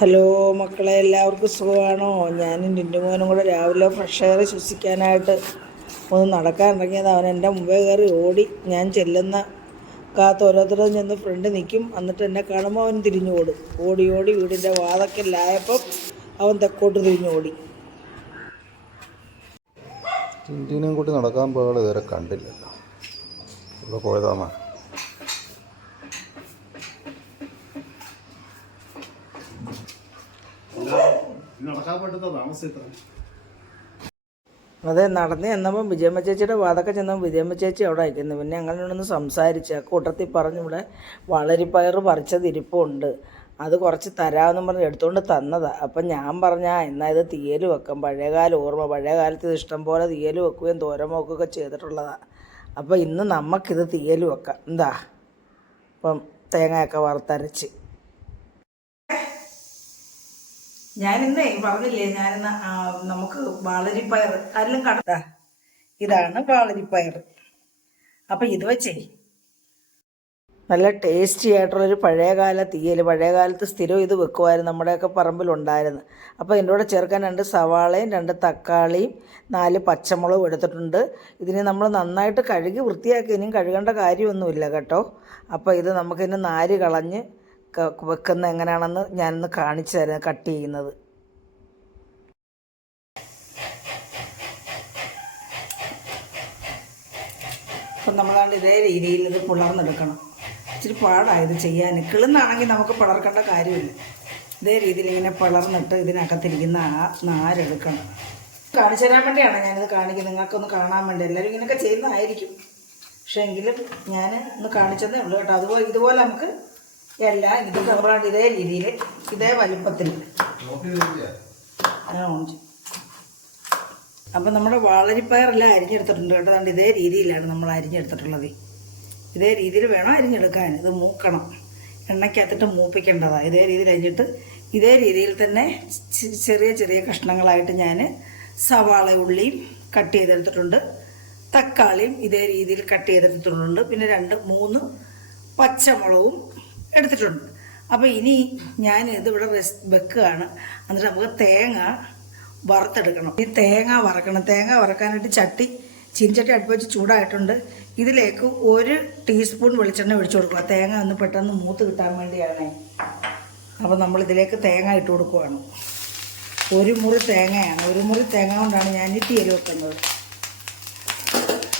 Hello മക്കളെ, എല്ലാവർക്കും സുഖമാണോ? ഞാനും ടിൻറ്റുമോനും കൂടെ രാവിലെ ഫ്രഷ് എയർ ശ്വസിക്കാനായിട്ട് ഒന്ന് നടക്കാൻ ഇറങ്ങിയത്. അവൻ എൻ്റെ മുമ്പേ കയറി ഓടി. ഞാൻ ചെല്ലുന്ന കാത്ത് ഓരോരുത്തരും ചെന്ന് ഫ്രണ്ട് നിൽക്കും. എന്നിട്ട് എന്നെ കാണുമ്പോൾ അവൻ തിരിഞ്ഞു ഓടും. ഓടി ഓടി വീടിൻ്റെ വാതക്കലായപ്പം അവൻ തെക്കോട്ട് തിരിഞ്ഞു ഓടി. ടിൻറ്റീനെയും കൂട്ടി നടക്കാൻ പോയാൽ ഇതുവരെ കണ്ടില്ലല്ലോ. ഇവിടെ പോയതാണോ? അതെ, നടന്ന് ചെന്നപ്പം വിജയമ്മ ചേച്ചിയുടെ വാതൊക്കെ ചെന്നപ്പോൾ വിജയമ്മ ചേച്ചി അവിടെ അയക്കുന്നു. പിന്നെ അങ്ങനെയൊന്ന് സംസാരിച്ച് ആ കൂട്ടത്തിൽ പറഞ്ഞു, ഇവിടെ വളരിപ്പയർ പറിച്ചത് ഇരിപ്പുണ്ട്, അത് കുറച്ച് തരാമെന്നും പറഞ്ഞ് എടുത്തുകൊണ്ട് തന്നതാണ്. അപ്പം ഞാൻ പറഞ്ഞാൽ എന്നാൽ ഇത് തീയൽ വെക്കാം. പഴയകാല ഓർമ്മ, പഴയ കാലത്ത് ഇത് ഇഷ്ടം പോലെ തീയൽ വെക്കുകയും തോരൻ വെക്കുകയൊക്കെ ചെയ്തിട്ടുള്ളതാണ്. അപ്പോൾ ഇന്ന് നമുക്കിത് തീയൽ വെക്കാം. എന്താ? അപ്പം തേങ്ങയൊക്കെ വറുത്തരച്ച് ഞാനിന്നേ പറഞ്ഞില്ലേ, ഞാനിന്ന് നമുക്ക് വാളരിപ്പയർ ആരെങ്കിലും കണ്ട, ഇതാണ് വാളരിപ്പയർ. അപ്പം ഇത് വെച്ചേ നല്ല ടേസ്റ്റി ആയിട്ടുള്ളൊരു പഴയകാല തീയൽ. പഴയ കാലത്ത് സ്ഥിരം ഇത് വെക്കുമായിരുന്നു, നമ്മുടെയൊക്കെ പറമ്പിലുണ്ടായിരുന്നു. അപ്പോൾ ഇതിൻ്റെ കൂടെ ചേർക്കാൻ 2 സവാളയും 2 തക്കാളിയും 4 പച്ചമുളകും എടുത്തിട്ടുണ്ട്. ഇതിനെ നമ്മൾ നന്നായിട്ട് കഴുകി വൃത്തിയാക്കി, ഇനിയും കഴുകേണ്ട കാര്യമൊന്നുമില്ല കേട്ടോ. അപ്പോൾ ഇത് നമുക്കിതിന് നാര് കളഞ്ഞ് വെക്കുന്ന എങ്ങനെയാണെന്ന് ഞാനൊന്ന് കാണിച്ചു തരാം, കട്ട് ചെയ്യുന്നത്. അപ്പം നമ്മളാണ്ട് ഇതേ രീതിയിൽ ഇത് പിളർന്നെടുക്കണം. ഇച്ചിരി പാടായത് ചെയ്യാൻ. കിളുന്നാണെങ്കിൽ നമുക്ക് പിളർക്കേണ്ട കാര്യമില്ല. ഇതേ രീതിയിൽ ഇങ്ങനെ പിളർന്നിട്ട് ഇതിനകത്തിരിക്കുന്ന ആ നാരെടുക്കണം. കാണിച്ചു തരാൻ വേണ്ടിയാണ് ഞാനിത് കാണിക്കുന്നത്, നിങ്ങൾക്കൊന്ന് കാണാൻ വേണ്ടി. എല്ലാവരും ഇങ്ങനെയൊക്കെ ചെയ്യുന്നതായിരിക്കും, പക്ഷേ എങ്കിലും ഞാൻ ഒന്ന് കാണിച്ചതേ ഉള്ളൂ കേട്ടോ. അതുപോലെ ഇതുപോലെ നമുക്ക് എല്ലാം ഇത് നമ്മളാണ്ട് ഇതേ രീതിയിൽ ഇതേ വലുപ്പത്തിൽ അപ്പം നമ്മുടെ വാളരിപ്പയറെല്ലാം അരിഞ്ഞെടുത്തിട്ടുണ്ട് കേട്ടോ. അതുകൊണ്ട് ഇതേ രീതിയിലാണ് നമ്മൾ അരിഞ്ഞെടുത്തിട്ടുള്ളത്. ഇതേ രീതിയിൽ വേണം അരിഞ്ഞെടുക്കാൻ. ഇത് മൂക്കണം, എണ്ണയ്ക്കകത്തിട്ട് മൂപ്പിക്കേണ്ടതാണ്. ഇതേ രീതിയിൽ അരിഞ്ഞിട്ട് ഇതേ രീതിയിൽ തന്നെ ചെറിയ ചെറിയ കഷ്ണങ്ങളായിട്ട് ഞാൻ സവാള ഉള്ളിയും കട്ട് ചെയ്തെടുത്തിട്ടുണ്ട്. തക്കാളിയും ഇതേ രീതിയിൽ കട്ട് ചെയ്തെടുത്തിട്ടുണ്ട്. പിന്നെ 2-3 പച്ചമുളകും എടുത്തിട്ടുണ്ട്. അപ്പോൾ ഇനി ഞാൻ ഇതിവിടെ വെക്കുകയാണ്. എന്നിട്ട് നമുക്ക് തേങ്ങ വറുത്തെടുക്കണം. ഈ തേങ്ങ വറക്കണം. തേങ്ങ വറക്കാനായിട്ട് ചീനിച്ചട്ടി അടുപ്പ് വെച്ച് ചൂടായിട്ടുണ്ട്. ഇതിലേക്ക് 1 ടീസ്പൂൺ വെളിച്ചെണ്ണ ഒഴിച്ചു കൊടുക്കുക. തേങ്ങ ഒന്ന് പെട്ടെന്ന് മൂത്ത് കിട്ടാൻ വേണ്ടിയാണ്. അപ്പോൾ നമ്മളിതിലേക്ക് തേങ്ങ ഇട്ട് കൊടുക്കുകയാണ്. 1 മുറി തേങ്ങയാണ്. 1 മുറി തേങ്ങ കൊണ്ടാണ് ഞാൻ ഈ തീയൽ വെക്കുന്നത്.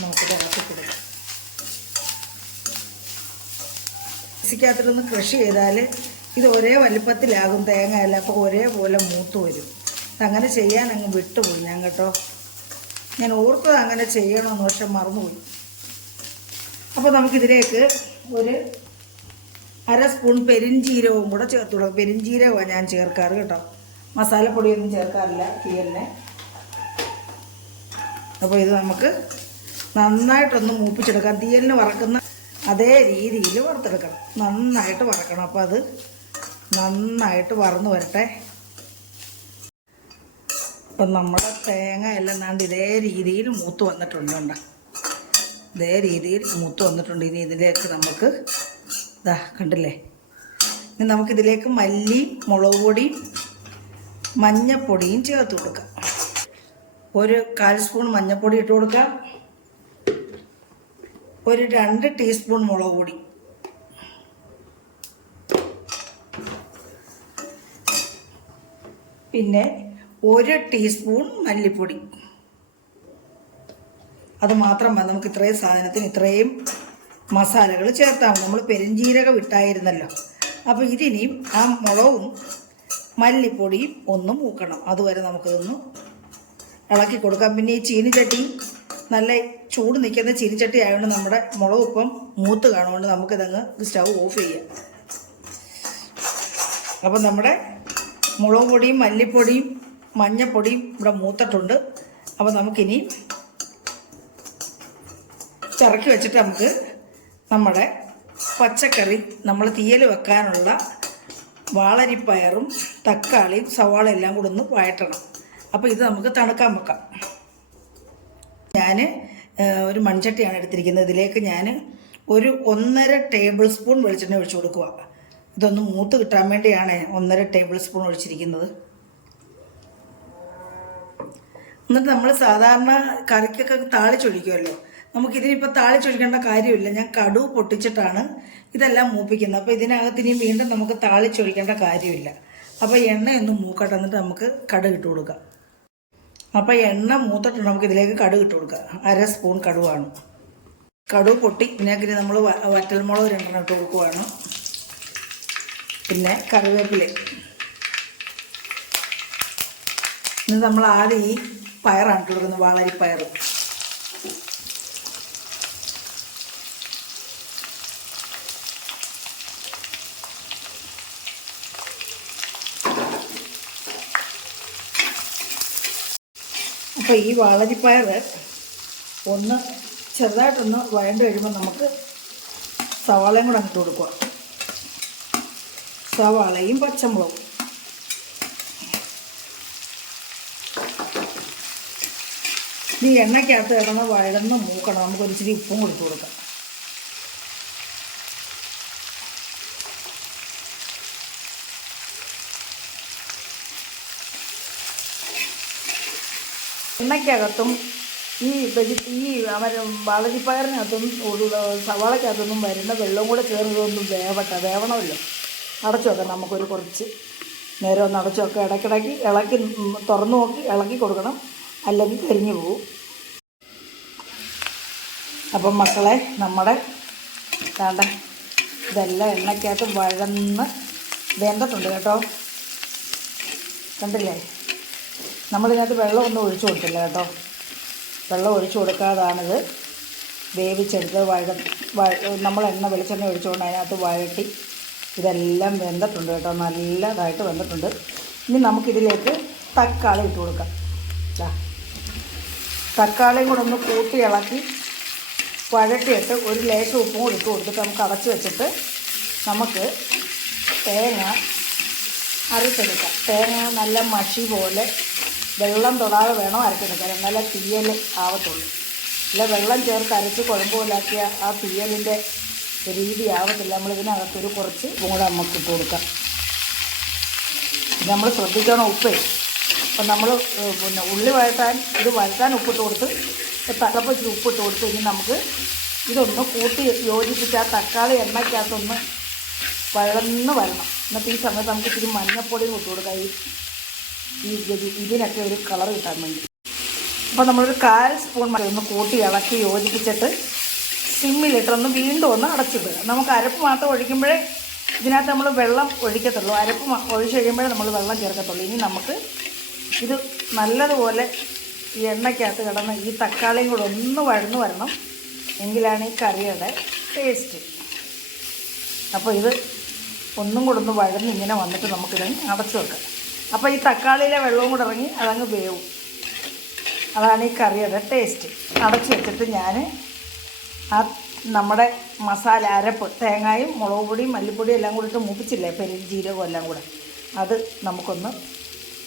നമുക്ക് ഇളക്കി കൊടുക്കാം. മിക്സിക്കകത്തിട്ടൊന്ന് ക്രഷ് ചെയ്താൽ ഇത് ഒരേ വലുപ്പത്തിലാകും തേങ്ങയല്ല, അപ്പോൾ ഒരേപോലെ മൂത്ത് വരും. അങ്ങനെ ചെയ്യാൻ അങ്ങ് വിട്ടുപോയി ഞാൻ കേട്ടോ. ഞാൻ ഓർത്തത് അങ്ങനെ ചെയ്യണമെന്ന്, പക്ഷെ മറന്നുപോയി. അപ്പോൾ നമുക്കിതിലേക്ക് 1/2 സ്പൂൺ പെരിഞ്ജീരകവും കൂടെ ചേർത്ത് കൊടുക്കാം. പെരിഞ്ജീരകമാണ് ഞാൻ ചേർക്കാറ് കേട്ടോ, മസാലപ്പൊടിയൊന്നും ചേർക്കാറില്ല തീയലിനെ. അപ്പോൾ ഇത് നമുക്ക് നന്നായിട്ടൊന്ന് മൂപ്പിച്ചെടുക്കാം. തീയലിന് വറക്കുന്ന അതേ രീതിയിൽ വറുത്തെടുക്കണം, നന്നായിട്ട് വറക്കണം. അപ്പോൾ അത് നന്നായിട്ട് വറന്ന് വരട്ടെ. അപ്പം നമ്മുടെ തേങ്ങ എല്ലാം നാണ്ട് ഇതേ രീതിയിൽ മൂത്ത് വന്നിട്ടുണ്ട്. ഇതേ രീതിയിൽ മൂത്ത് വന്നിട്ടുണ്ട്. ഇനി ഇതിലേക്ക് നമുക്ക് ഇതാ കണ്ടില്ലേ, ഇനി നമുക്കിതിലേക്ക് മല്ലി, മുളക് പൊടിയും മഞ്ഞപ്പൊടിയും ചേർത്ത് കൊടുക്കാം. 1/4 സ്പൂൺ മഞ്ഞൾപ്പൊടി ഇട്ട് കൊടുക്കാം. 2 ടീസ്പൂൺ മുളക് പൊടി, പിന്നെ 1 ടീസ്പൂൺ മല്ലിപ്പൊടി. അത് മാത്രം മതി. നമുക്ക് ഇത്രയും സാധനത്തിന് ഇത്രയും മസാലകൾ ചേർത്താൽ മതി. നമ്മൾ പെരിഞ്ജീരകം ഇട്ടായിരുന്നല്ലോ. അപ്പോൾ ഇതിനെയും ആ മുളകും മല്ലിപ്പൊടിയും ഒന്ന് മൂക്കണം. അതുവരെ നമുക്കിതൊന്ന് ഇളക്കി കൊടുക്കാം. പിന്നെ ഈ ചീനിച്ചട്ടി നല്ല ചൂട് നിൽക്കുന്ന ചീനിച്ചട്ടി ആയതുകൊണ്ട് നമ്മുടെ മുളക് ഇപ്പം മൂത്ത് കാണുകൊണ്ട് നമുക്കിതങ്ങ് സ്റ്റൗ ഓഫ് ചെയ്യാം. അപ്പം നമ്മുടെ മുളക് പൊടിയും മല്ലിപ്പൊടിയും മഞ്ഞപ്പൊടിയും ഇവിടെ മൂത്തിട്ടുണ്ട്. അപ്പോൾ നമുക്കിനി ചിറക്കി വെച്ചിട്ട് നമുക്ക് നമ്മുടെ പച്ചക്കറി, നമ്മൾ തീയൽ വെക്കാനുള്ള വാളരിപ്പയറും തക്കാളിയും സവാള എല്ലാം കൂടെ ഒന്ന് വഴറ്റണം. അപ്പോൾ ഇത് നമുക്ക് തണുക്കാൻ വെക്കാം. ഞാൻ ഒരു മൺചട്ടിയാണ് എടുത്തിരിക്കുന്നത്. ഇതിലേക്ക് ഞാൻ 1.5 ടേബിൾ സ്പൂൺ വെളിച്ചെണ്ണ ഒഴിച്ചു കൊടുക്കുക. ഇതൊന്ന് മൂത്ത് കിട്ടാൻ വേണ്ടിയാണ് 1.5 ടേബിൾ സ്പൂൺ ഒഴിച്ചിരിക്കുന്നത്. എന്നിട്ട് നമ്മൾ സാധാരണ കറിക്കൊക്കെ താളിച്ചൊഴിക്കുമല്ലോ, നമുക്കിതിനിപ്പോൾ താളിച്ചൊഴിക്കേണ്ട കാര്യമില്ല. ഞാൻ കടുക് പൊട്ടിച്ചിട്ടാണ് ഇതെല്ലാം മൂപ്പിക്കുന്നത്. അപ്പോൾ ഇതിനകത്ത് ഇനി വീണ്ടും നമുക്ക് താളിച്ചൊഴിക്കേണ്ട കാര്യമില്ല. അപ്പോൾ എണ്ണയൊന്ന് മൂക്കട്ടെ, എന്നിട്ട് നമുക്ക് കടുക് ഇട്ട് കൊടുക്കാം. അപ്പോൾ എണ്ണ മൂത്തിട്ട് നമുക്ക് ഇതിലേക്ക് കടുക് ഇട്ട് കൊടുക്കാം. 1/2 സ്പൂൺ കടുവാണ്. കടുക് പൊട്ടി ഇതിനകത്ത് നമ്മൾ വറ്റൽമുളക് 2 ഇട്ട് കൊടുക്കുവാണ്. പിന്നെ കറിവേപ്പില. ഇന്ന് നമ്മൾ ആദ്യം ഈ പയറാണ് ഇട്ട് കൊടുക്കുന്നത്, വാളരിപ്പയർ. അപ്പോൾ ഈ വാളരിപ്പയർ ഒന്ന് ചെറുതായിട്ടൊന്ന് വഴണ്ട് കഴിയുമ്പോൾ നമുക്ക് സവാളയും കൂടെ ഇട്ട് കൊടുക്കുക. സവാളയും പച്ചമുളകും. ഈ എണ്ണയ്ക്കകത്ത് കിടന്ന് വഴന്ന് മൂക്കണം. നമുക്കൊരു ഇച്ചിരി ഉപ്പും കൊടുത്തു കൊടുക്കാം. എണ്ണയ്ക്കകത്തും ഈ വാളരിപ്പയറിനകത്തും സവാളയ്ക്കകത്തൊന്നും വരുന്ന വെള്ളം കൂടെ ചേർന്നതൊന്നും വേവണമല്ലോ. അടച്ചു വെക്കാം. നമുക്കൊരു കുറച്ച് നേരം ഒന്ന് അടച്ചു വെക്കാം. ഇടയ്ക്കിടയ്ക്ക് ഇളക്കി തുറന്നു നോക്കി ഇളക്കി കൊടുക്കണം, അല്ലെങ്കിൽ കരിഞ്ഞു പോകും. അപ്പം മക്കളെ, നമ്മുടെ വേണ്ട ഇതെല്ലാം എണ്ണയ്ക്കകത്ത് വഴന്ന് വെന്തിട്ടുണ്ട് കേട്ടോ. കണ്ടില്ലേ? നമ്മളിതിനകത്ത് വെള്ളമൊന്നും ഒഴിച്ചു കൊടുത്തില്ല കേട്ടോ. വെള്ളം ഒഴിച്ചു കൊടുക്കാതാണിത് വേവിച്ചെടുത്ത് നമ്മൾ വെളിച്ചെണ്ണ ഒഴിച്ചുകൊണ്ട് അതിനകത്ത് വഴട്ടി ഇതെല്ലാം വെന്തിട്ടുണ്ട് കേട്ടോ. നല്ലതായിട്ട് വെന്തിട്ടുണ്ട്. ഇനി നമുക്കിതിലേക്ക് തക്കാളി ഇട്ട് കൊടുക്കാം. തക്കാളിയും കൂടെ ഒന്ന് കൂട്ടി ഇളക്കി വഴട്ടിയിട്ട് ഒരു ലേശം ഉപ്പും കൂടി ഇട്ട് കൊടുത്തിട്ട് നമുക്ക് അടച്ച് വെച്ചിട്ട് നമുക്ക് തേങ്ങ അരച്ചെടുക്കാം. തേങ്ങ നല്ല മഷി പോലെ വെള്ളം തൊടാതെ വേണം അരച്ചെടുക്കാൻ, എന്നാലേ തീയൽ ആവത്തുള്ളൂ. അല്ല വെള്ളം ചേർത്ത് അരച്ച് കുഴമ്പ് പോലാക്കിയ ആ തീയലിൻ്റെ രീതി ആവത്തില്ല. നമ്മളിതിനകത്തൊരു കുറച്ച് കൂടെ നമുക്ക് ഇട്ട് കൊടുക്കാം. നമ്മൾ ശ്രദ്ധിക്കണം ഉപ്പേ. അപ്പം നമ്മൾ പിന്നെ ഉള്ളി വഴറ്റാൻ ഉപ്പിട്ട് കൊടുത്ത് തിളപ്പിച്ച് ഉപ്പിട്ട് കൊടുത്ത് ഇനി നമുക്ക് ഇതൊന്ന് കൂട്ടി യോജിപ്പിച്ച് ആ തക്കാളി എണ്ണയ്ക്കകത്തൊന്ന് വഴന്ന് വരണം. എന്നിട്ട് ഈ സമയത്ത് നമുക്ക് ഇത്തിരി മഞ്ഞപ്പൊടിയും ഇട്ട് കൊടുക്കാം, ഇതിനൊക്കെ ഒരു കളർ കിട്ടാൻ വേണ്ടി. അപ്പോൾ നമ്മളൊരു 1/4 സ്പൂൺ ഒന്ന് കൂട്ടി ഇളക്കി യോജിപ്പിച്ചിട്ട് സിമ്മിലിട്ടൊന്ന് വീണ്ടും ഒന്ന് അടച്ചിടുക. നമുക്ക് അരപ്പ് മാത്രം ഒഴിക്കുമ്പോഴേ ഇതിനകത്ത് നമ്മൾ വെള്ളം ഒഴിക്കത്തുള്ളൂ. അരപ്പ് ഒഴിച്ച് കഴിയുമ്പോഴേ നമ്മൾ വെള്ളം ചേർക്കത്തുള്ളൂ. ഇനി നമുക്ക് ഇത് നല്ലതുപോലെ ഈ എണ്ണയ്ക്കകത്ത് കിടന്ന് ഈ തക്കാളിയും കൂടെ ഒന്ന് വഴന്ന് വരണം, എങ്കിലാണ് ഈ കറിയുടെ ടേസ്റ്റ്. അപ്പോൾ ഇത് ഒന്നും കൂടെ ഒന്ന് വഴന്ന് ഇങ്ങനെ വന്നിട്ട് നമുക്കിതങ്ങ് അടച്ചു വെക്കാം. അപ്പോൾ ഈ തക്കാളിയിലെ വെള്ളവും കൂടെ ഇറങ്ങി അതങ്ങ് വേവും. അതാണ് ഈ കറിയുടെ ടേസ്റ്റ്. അടച്ചു വെച്ചിട്ട് ഞാൻ ആ നമ്മുടെ മസാല അരപ്പ് തേങ്ങയും മുളക് പൊടിയും മല്ലിപ്പൊടിയും എല്ലാം കൂടിയിട്ട് മൂപ്പിച്ചില്ലേ, പെരും ജീരകവും എല്ലാം കൂടെ, അത് നമുക്കൊന്ന്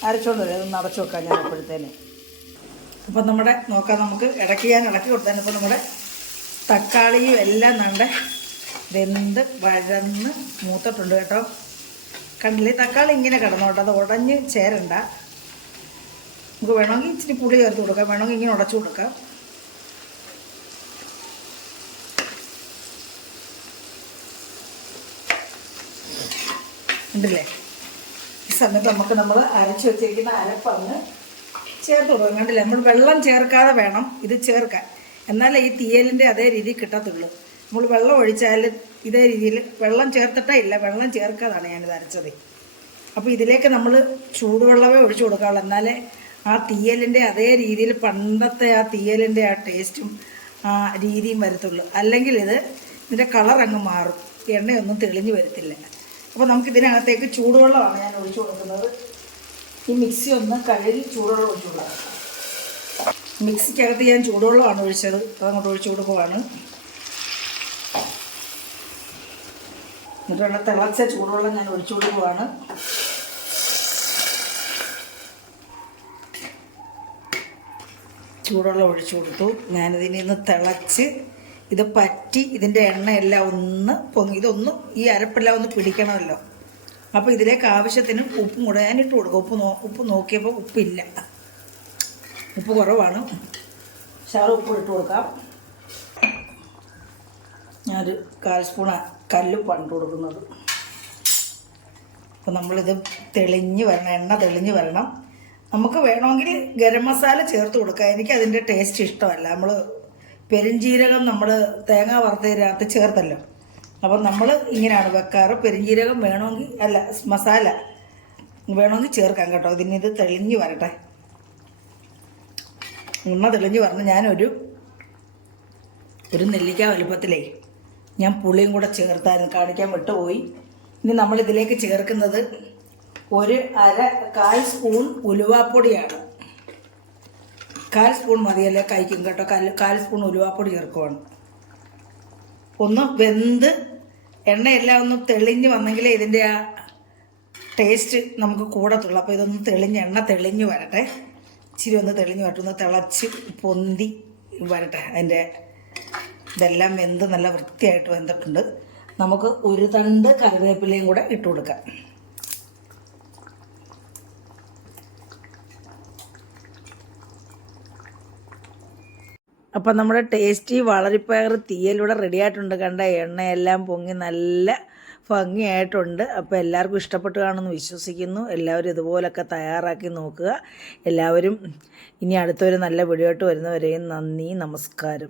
അരച്ചുകൊണ്ട് വരും. അതൊന്ന് അടച്ചു വെക്കാം ഞാൻ അപ്പോഴത്തേന്. അപ്പം നമ്മുടെ നോക്കാം, നമുക്ക് ഞാൻ ഇളക്കി കൊടുത്താൽ ഇപ്പോൾ നമ്മുടെ തക്കാളിയും എല്ലാം നമ്മുടെ വെന്ത് വഴന്ന് മൂത്തിട്ടുണ്ട് കേട്ടോ. കണ്ടില്ലേ? തക്കാളി ഇങ്ങനെ കിടന്നോട്ടെ, അത് ഉടഞ്ഞ് ചേരണ്ട. നമുക്ക് വേണമെങ്കിൽ ഇച്ചിരി പുളി ചേർത്ത് കൊടുക്കാം, വേണമെങ്കിൽ ഇങ്ങനെ ഉടച്ചു കൊടുക്കാം. ഉണ്ടല്ലേ? ഈ സമയത്ത് നമ്മൾ അരച്ച് വെച്ചിരിക്കുന്ന അരപ്പങ്ങ് ചേർത്ത് കൊടുക്കാം. കണ്ടില്ലേ? നമ്മൾ വെള്ളം ചേർക്കാതെ വേണം ഇത് ചേർക്കാൻ, എന്നാലേ ഈ തീയലിൻ്റെ അതേ രീതി കിട്ടത്തുള്ളൂ. നമ്മൾ വെള്ളം ഒഴിച്ചാൽ ഇതേ രീതിയിൽ വെള്ളം ചേർത്തിട്ടേ ഇല്ല, വെള്ളം ചേർക്കാതാണ് ഞാനിത് അരച്ചത്. അപ്പോൾ ഇതിലേക്ക് നമ്മൾ ചൂടുവെള്ളമേ ഒഴിച്ചു കൊടുക്കാവുള്ളൂ, എന്നാലേ ആ തീയലിൻ്റെ അതേ രീതിയിൽ പണ്ടത്തെ ആ തീയലിൻ്റെ ആ ടേസ്റ്റും ആ രീതിയും വരത്തുള്ളൂ. അല്ലെങ്കിൽ ഇതിൻ്റെ കളർ അങ്ങ് മാറും, എണ്ണയൊന്നും തെളിഞ്ഞു വരത്തില്ല. അപ്പോൾ നമുക്കിതിനകത്തേക്ക് ചൂടുവെള്ളമാണ് ഞാൻ ഒഴിച്ചു കൊടുക്കുന്നത്. ഈ മിക്സി ഒന്ന് കഴുകി ചൂടുവെള്ളം ഒഴിച്ചു കൊടുക്കാം. മിക്സിക്കകത്ത് ഞാൻ ചൂടുവെള്ളമാണ് ഒഴിച്ചത്, അതങ്ങോട്ട് ഒഴിച്ചു കൊടുക്കുവാണ്. എന്നിട്ടുള്ള തിളച്ച ചൂടുവെള്ളം ഞാൻ ഒഴിച്ചു കൊടുക്കുവാണ്. ചൂടുവെള്ളം ഒഴിച്ചു കൊടുത്തു. ഞാനിതിനെ ഒന്ന് തിളച്ച് ഇത് പറ്റി ഇതിൻ്റെ എണ്ണയെല്ലാം ഒന്ന് പൊങ്ങി, ഇതൊന്നും ഈ അരപ്പെല്ലാം ഒന്ന് പിടിക്കണമല്ലോ. അപ്പോൾ ഇതിലേക്ക് ആവശ്യത്തിന് ഉപ്പും കൂടെ ഞാൻ ഇട്ട് കൊടുക്കും. ഉപ്പ് നോക്കിയപ്പോൾ ഉപ്പില്ല, ഉപ്പ് കുറവാണ്. ഉപ്പ് ഇട്ട് കൊടുക്കാം. ഞാനൊരു 1/4 സ്പൂൺ കല്ലുപ്പാണ് ഇട്ട് കൊടുക്കുന്നത്. അപ്പോൾ നമ്മളിത് തെളിഞ്ഞ് വരണം, എണ്ണ തെളിഞ്ഞ് വരണം. നമുക്ക് വേണമെങ്കിൽ ഗരം മസാല ചേർത്ത് കൊടുക്കാം. എനിക്ക് അതിൻ്റെ ടേസ്റ്റ് ഇഷ്ടമല്ല. നമ്മൾ പെരുംജീരകം നമ്മൾ തേങ്ങ വറുത്തതിനകത്ത് ചേർത്തല്ലോ. അപ്പം നമ്മൾ ഇങ്ങനെയാണ് വെക്കാറ്. പെരുംജീരകം വേണമെങ്കിൽ അല്ല, മസാല വേണമെങ്കിൽ ചേർക്കാം കേട്ടോ. ഇത് തെളിഞ്ഞ് വരട്ടെ. എണ്ണ തെളിഞ്ഞ് പറഞ്ഞ് ഞാനൊരു നെല്ലിക്ക വലുപ്പത്തിലേ ഞാൻ പുളിയും കൂടെ ചേർത്തായിരുന്നു, കാണിക്കാൻ വിട്ടുപോയി. ഇനി നമ്മളിതിലേക്ക് ചേർക്കുന്നത് 1/4 സ്പൂൺ ഉലുവാപ്പൊടിയാണ്. 1/4 സ്പൂൺ മതിയല്ലേ, കഴിക്കും കേട്ടോ. 1/4 സ്പൂൺ ഉലുവാപ്പൊടി ചേർക്കുവാണ്. ഒന്ന് വെന്ത് എണ്ണയെല്ലാം ഒന്ന് തെളിഞ്ഞ് വന്നെങ്കിലേ ഇതിൻ്റെ ആ ടേസ്റ്റ് നമുക്ക് കൂടത്തുള്ളൂ. അപ്പോൾ ഇതൊന്ന് എണ്ണ തെളിഞ്ഞ് വരട്ടെ. ഇച്ചിരി ഒന്ന് തെളിഞ്ഞ് വരട്ടെ, ഒന്ന് തിളച്ച് പൊന്തി വരട്ടെ. അതിൻ്റെ ഇതെല്ലാം വെന്ത് നല്ല വൃത്തിയായിട്ട് വെന്തിട്ടുണ്ട്. നമുക്ക് ഒരു തണ്ട് കറിവേപ്പിലയും കൂടെ ഇട്ട് കൊടുക്കാം. അപ്പം നമ്മുടെ ടേസ്റ്റി വളരിപ്പയർ തീയലൂടെ റെഡി ആയിട്ടുണ്ട്. കണ്ട എണ്ണയെല്ലാം പൊങ്ങി നല്ല ഭംഗിയായിട്ടുണ്ട്. അപ്പോൾ എല്ലാവർക്കും ഇഷ്ടപ്പെട്ട് കാണുമെന്ന് വിശ്വസിക്കുന്നു. എല്ലാവരും ഇതുപോലൊക്കെ തയ്യാറാക്കി നോക്കുക. എല്ലാവരും ഇനി അടുത്തൊരു നല്ല വീഡിയോ ആയിട്ട് വരുന്നവരെയും നന്ദി, നമസ്കാരം.